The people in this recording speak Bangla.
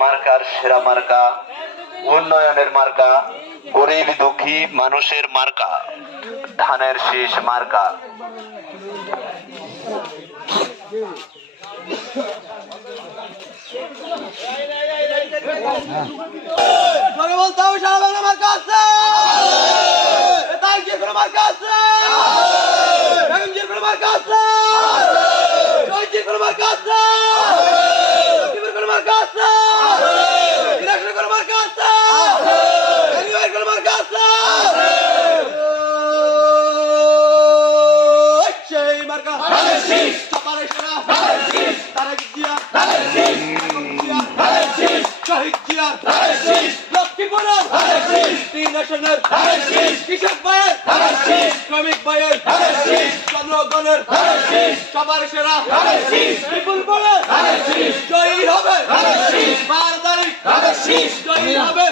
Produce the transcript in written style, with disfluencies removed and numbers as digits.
মার্কার সেরা মার্কা, উন্নয়নের মার্কা, গরিব দুঃখী মানুষের মার্কা, ধানের শীষ মার্কা। কৃষক ভাইয়ের শ্রমিক ভাইয়ের জনগণের সবার সেরা বিপুল বলে জয়ী হবে 12 তারিখ জয়ী হবে।